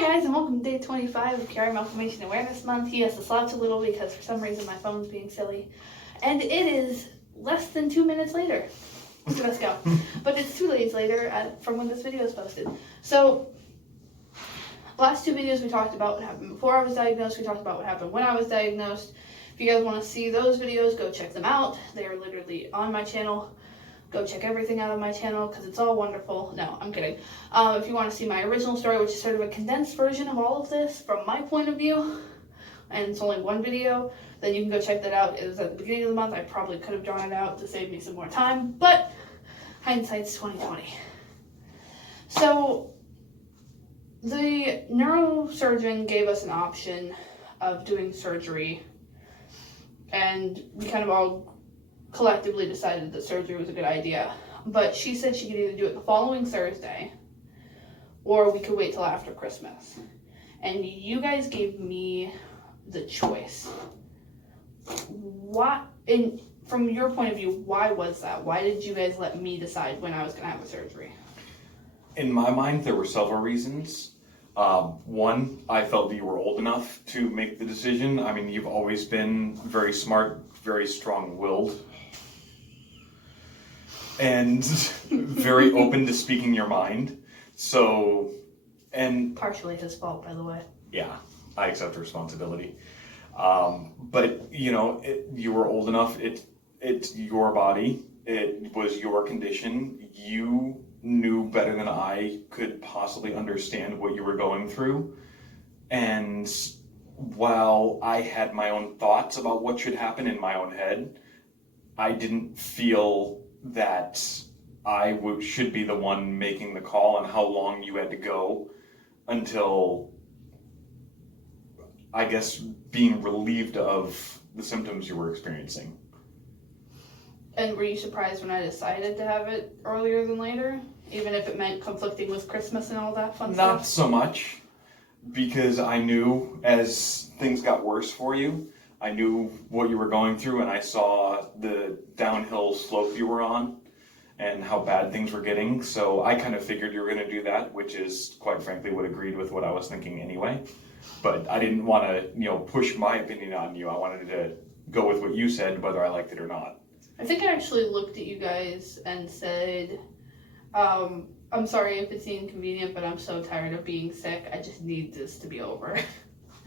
Hi guys, and welcome to day 25 of Chiari Malformation Awareness Month. Yes, I slouched a little because for some reason my phone's being silly. And it is less than 2 minutes later. So let's go. But it's 2 days later from when this video is posted. So, last 2 videos we talked about what happened before I was diagnosed. We talked about what happened when I was diagnosed. If you guys want to see those videos, go check them out. They are literally on my channel. Go check everything out on my channel because it's all wonderful. No, I'm kidding. If you want to see my original story, which is sort of a condensed version of all of this from my point of view, and it's only one video, then you can go check that out. It was at the beginning of the month. I probably could have drawn it out to save me some more time, but hindsight's 2020. So the neurosurgeon gave us an option of doing surgery, and we kind of all collectively decided that surgery was a good idea. But she said she could either do it the following Thursday, or we could wait till after Christmas. And you guys gave me the choice. From your point of view, why was that? Why did you guys let me decide when I was going to have the surgery? In my mind, there were several reasons. One, I felt that you were old enough to make the decision. I mean, you've always been very smart, very strong-willed, and very open to speaking your mind. So, and partially his fault, by the way. Yeah, I accept responsibility. But you know, you were old enough. It's your body. It was your condition. You knew better than I could possibly understand what you were going through. And while I had my own thoughts about what should happen in my own head, I didn't feel that I should be the one making the call on how long you had to go until, I guess, being relieved of the symptoms you were experiencing. And were you surprised when I decided to have it earlier than later? Even if it meant conflicting with Christmas and all that fun stuff? Not so much, because I knew as things got worse for you, I knew what you were going through, and I saw the downhill slope you were on and how bad things were getting. So I kind of figured you were going to do that, which is, quite frankly, what agreed with what I was thinking anyway. But I didn't want to, push my opinion on you. I wanted to go with what you said, whether I liked it or not. I think I actually looked at you guys and said, I'm sorry if it's inconvenient, but I'm so tired of being sick. I just need this to be over.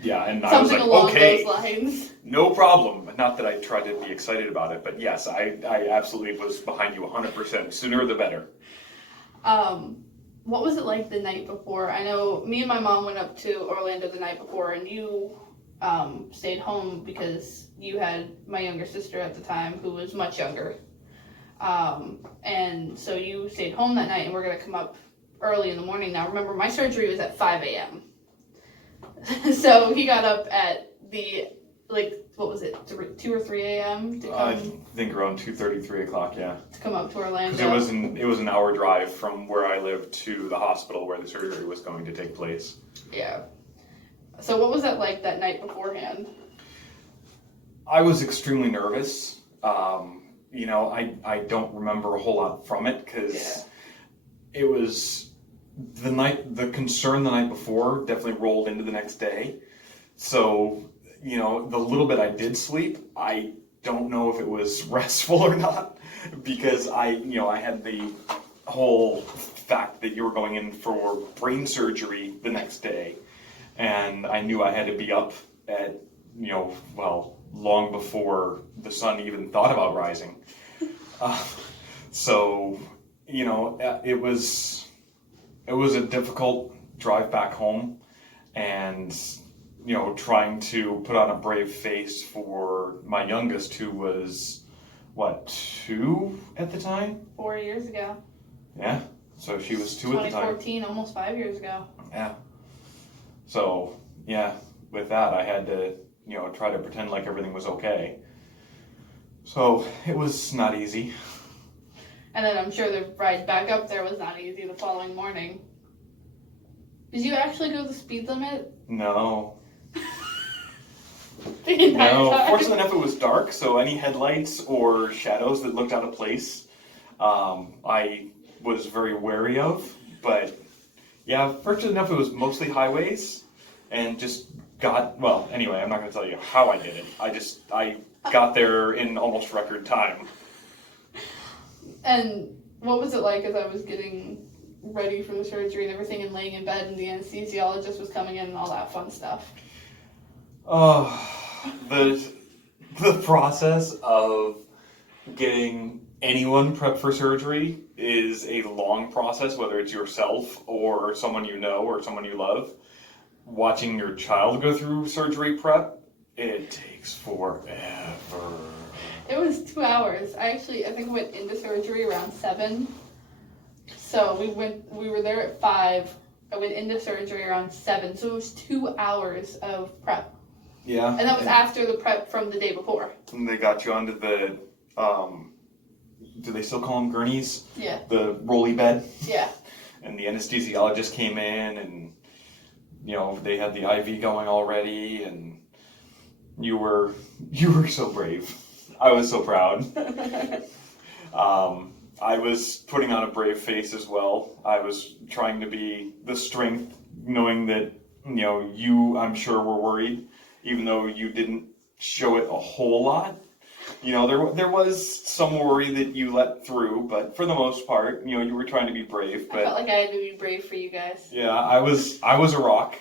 Yeah, and I was like, Something okay, along those lines. No problem. Not that I tried to be excited about it, but yes, I absolutely was behind you 100%. Sooner the better. What was it like the night before? I know me and my mom went up to Orlando the night before, and you stayed home because you had my younger sister at the time who was much younger. And so you stayed home that night, and we're going to come up early in the morning. Now, remember, my surgery was at 5 a.m. So he got up at what was it, 2 or 3 a.m. to come? I think around 2:30, 3 o'clock, yeah. To come up to Orlando. Because it was an hour drive from where I lived to the hospital where the surgery was going to take place. Yeah. So what was that like that night beforehand? I was extremely nervous. I don't remember a whole lot from it because it was the concern the night before definitely rolled into the next day. So, the little bit I did sleep, I don't know if it was restful or not because I had the whole fact that you were going in for brain surgery the next day. And I knew I had to be up at, long before the sun even thought about rising. It was a difficult drive back home, and trying to put on a brave face for my youngest, who was 2 at the time? 4 years ago. Yeah, so she was 2 at the time. 2014, almost 5 years ago. Yeah. So yeah, with that I had to try to pretend like everything was okay. So it was not easy. And then I'm sure the ride back up there was not easy the following morning. Did you actually go the speed limit? No. The entire time? Fortunately enough, it was dark, so any headlights or shadows that looked out of place, I was very wary of. But Yeah, fortunately enough, it was mostly highways, and just well, anyway, I'm not going to tell you how I did it. I got there in almost record time. And what was it like as I was getting ready for the surgery and everything and laying in bed and the anesthesiologist was coming in and all that fun stuff? The process of getting anyone prepped for surgery is a long process, whether it's yourself or someone you know or someone you love. Watching your child go through surgery prep, it takes forever. It was 2 hours. I think I went into surgery around 7. So we were there at 5. I went into surgery around 7. So it was 2 hours of prep. Yeah. And that was after the prep from the day before. And they got you onto the, do they still call them gurneys? Yeah. The rolly bed? Yeah. And the anesthesiologist came in and, they had the IV going already, and you were so brave. I was so proud. I was putting on a brave face as well. I was trying to be the strength, knowing that, you, I'm sure, were worried, even though you didn't show it a whole lot. There was some worry that you let through, but for the most part, you were trying to be brave. But I felt like I had to be brave for you guys. Yeah, I was a rock.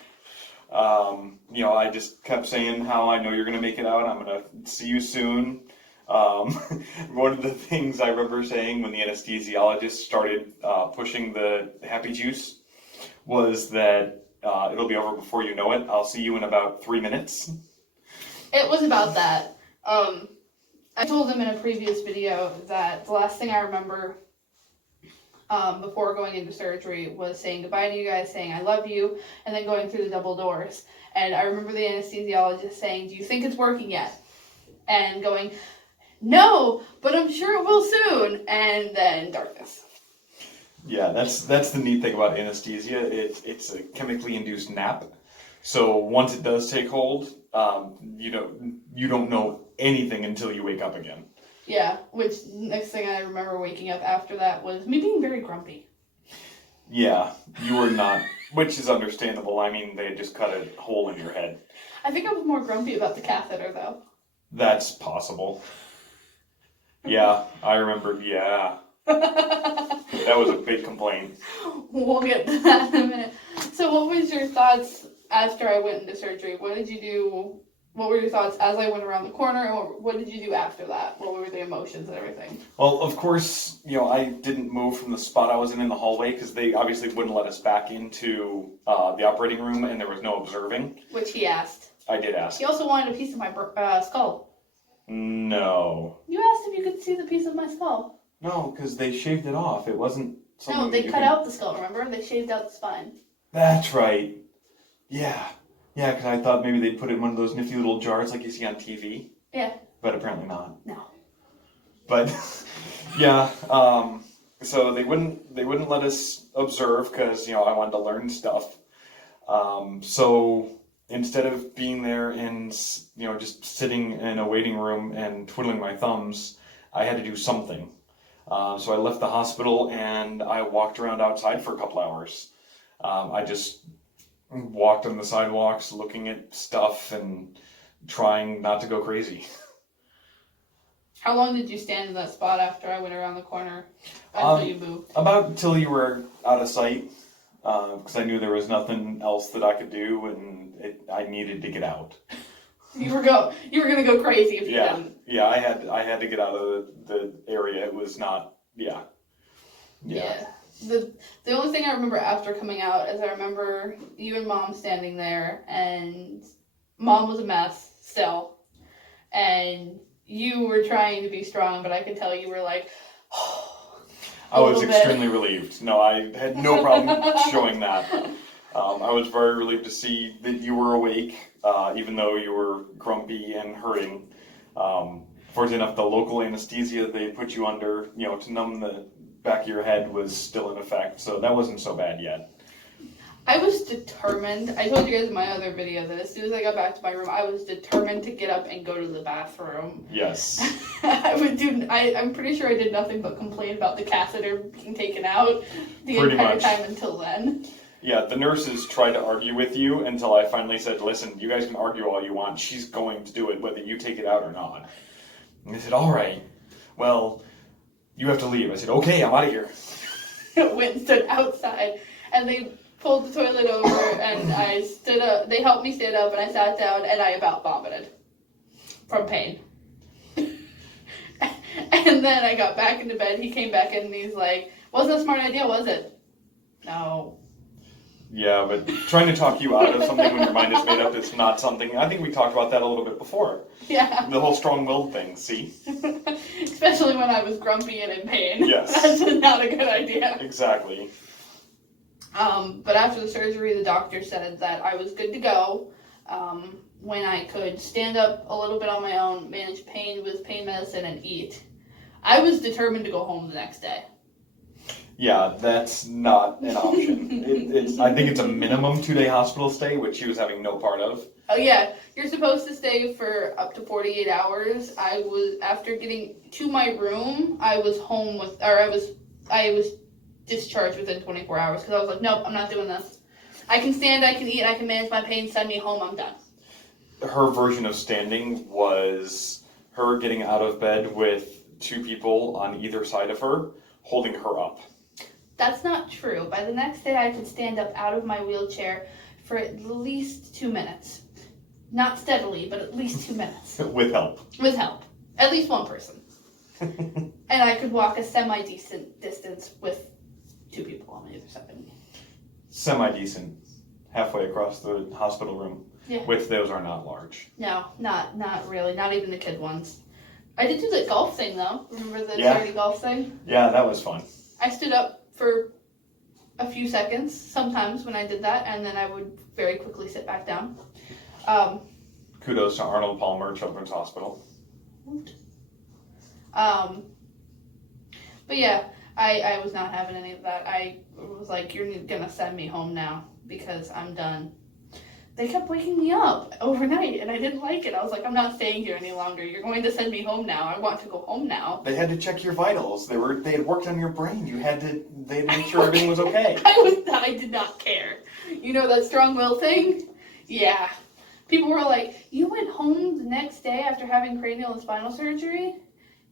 I just kept saying how I know you're going to make it out. I'm going to see you soon. One of the things I remember saying when the anesthesiologist started pushing the happy juice was that it'll be over before you know it. I'll see you in about 3 minutes. It was about that. I told him in a previous video that the last thing I remember before going into surgery was saying goodbye to you guys, saying I love you, and then going through the double doors. And I remember the anesthesiologist saying, "Do you think it's working yet?" And going, "No, but I'm sure it will soon." And then darkness. Yeah, that's the neat thing about anesthesia. It's a chemically induced nap. So once it does take hold, you don't know anything until you wake up again. Yeah, which next thing I remember waking up after that was me being very grumpy. Yeah, you were not, which is understandable. I mean, they just cut a hole in your head. I think I was more grumpy about the catheter, though. That's possible. Yeah, I remember, yeah. That was a big complaint. We'll get to that in a minute. So what was your thoughts after I went into surgery? What did you do? What were your thoughts as I went around the corner, and what did you do after that? What were the emotions and everything? Well, of course, I didn't move from the spot I was in the hallway because they obviously wouldn't let us back into the operating room, and there was no observing. Which he asked. I did ask. He also wanted a piece of my skull. No. You asked if you could see the piece of my skull. No, because they shaved it off. It wasn't something. No, they cut out the skull, remember? They shaved out the spine. That's right. Yeah. Yeah, because I thought maybe they'd put it in one of those nifty little jars like you see on TV. Yeah. But apparently not. No. But, yeah, so they wouldn't let us observe because, I wanted to learn stuff. So instead of being there and, just sitting in a waiting room and twiddling my thumbs, I had to do something. So I left the hospital and I walked around outside for a couple hours. I just walked on the sidewalks looking at stuff and trying not to go crazy. How long did you stand in that spot after I went around the corner until you moved? About until you were out of sight, because I knew there was nothing else that I could do, and I needed to get out. You were gonna go crazy if you didn't. Yeah, I had to get out of the area. It was not. Yeah. The only thing I remember after coming out is I remember you and Mom standing there, and Mom was a mess still, and you were trying to be strong, but I could tell you were like, I was extremely relieved. No, I had no problem showing that. I was very relieved to see that you were awake, even though you were grumpy and hurting. Fortunately enough, the local anesthesia they put you under, to numb the back of your head was still in effect, so that wasn't so bad yet. I was determined. I told you guys in my other video that as soon as I got back to my room, I was determined to get up and go to the bathroom. Yes. I'm pretty sure I did nothing but complain about the catheter being taken out the entire time until then. Yeah, the nurses tried to argue with you until I finally said, listen, you guys can argue all you want. She's going to do it whether you take it out or not. And they said, all right, well, you have to leave. I said, okay, I'm out of here. Went and stood outside, and they pulled the toilet over, and I stood up. They helped me stand up, and I sat down, and I about vomited from pain. And then I got back into bed. He came back in, and he's like, wasn't a smart idea, was it? No. Yeah, but trying to talk you out of something when your mind is made up is not something. I think we talked about that a little bit before. Yeah. The whole strong-willed thing, see? Especially when I was grumpy and in pain. Yes. That's not a good idea. Exactly. But after the surgery, the doctor said that I was good to go. When I could stand up a little bit on my own, manage pain with pain medicine, and eat. I was determined to go home the next day. Yeah, that's not an option. I think it's a minimum 2-day hospital stay, which she was having no part of. Oh yeah, you're supposed to stay for up to 48 hours. After getting to my room, I was discharged within 24 hours because I was like, nope, I'm not doing this. I can stand, I can eat, I can manage my pain, send me home, I'm done. Her version of standing was her getting out of bed with 2 people on either side of her, holding her up. That's not true. By the next day, I could stand up out of my wheelchair for at least 2 minutes. Not steadily, but at least 2 minutes. With help. With help. At least one person. And I could walk a semi-decent distance with 2 people on either side of me. Semi-decent. Halfway across the hospital room. Yeah. Which those are not large. No, not really. Not even the kid ones. I did do the golf thing, though. Remember the Yeah. charity golf thing? Yeah, that was fun. I stood up for a few seconds sometimes when I did that, and then I would very quickly sit back down. Kudos to Arnold Palmer Children's Hospital. But yeah, I was not having any of that. I was like, you're gonna send me home now because I'm done. They kept waking me up overnight, and I didn't like it. I was like, I'm not staying here any longer. You're going to send me home now. I want to go home now. They had to check your vitals. They had worked on your brain. They had to make sure everything was okay. I did not care. You know that strong will thing? Yeah. People were like, you went home the next day after having cranial and spinal surgery?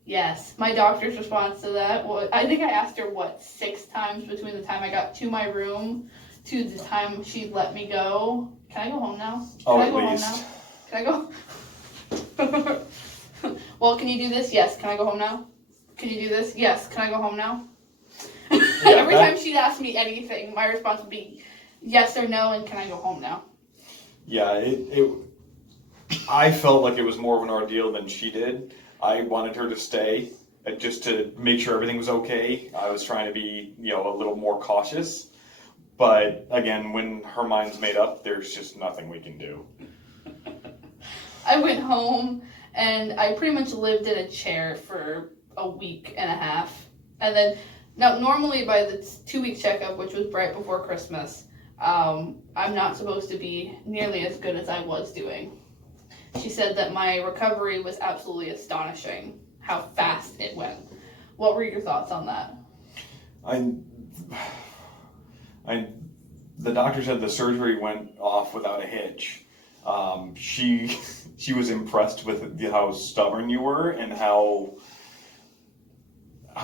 Yes. My doctor's response to that was, I think I asked her, 6 times between the time I got to my room to the time she let me go. Can I go home now? Oh, at least. Can I go? Well, can you do this? Yes. Can I go home now? Can you do this? Yes. Can I go home now? Yeah, Every time she'd ask me anything, my response would be yes or no, and can I go home now? Yeah, I felt like it was more of an ordeal than she did. I wanted her to stay just to make sure everything was okay. I was trying to be, a little more cautious. But again, when her mind's made up, there's just nothing we can do. I went home and I pretty much lived in a chair for a week and a half. And then, now normally by the 2-week checkup, which was right before Christmas, I'm not supposed to be nearly as good as I was doing. She said that my recovery was absolutely astonishing, how fast it went. What were your thoughts on that? The doctor said the surgery went off without a hitch. She was impressed with how stubborn you were and how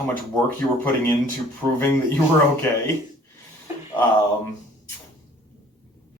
much work you were putting into proving that you were okay.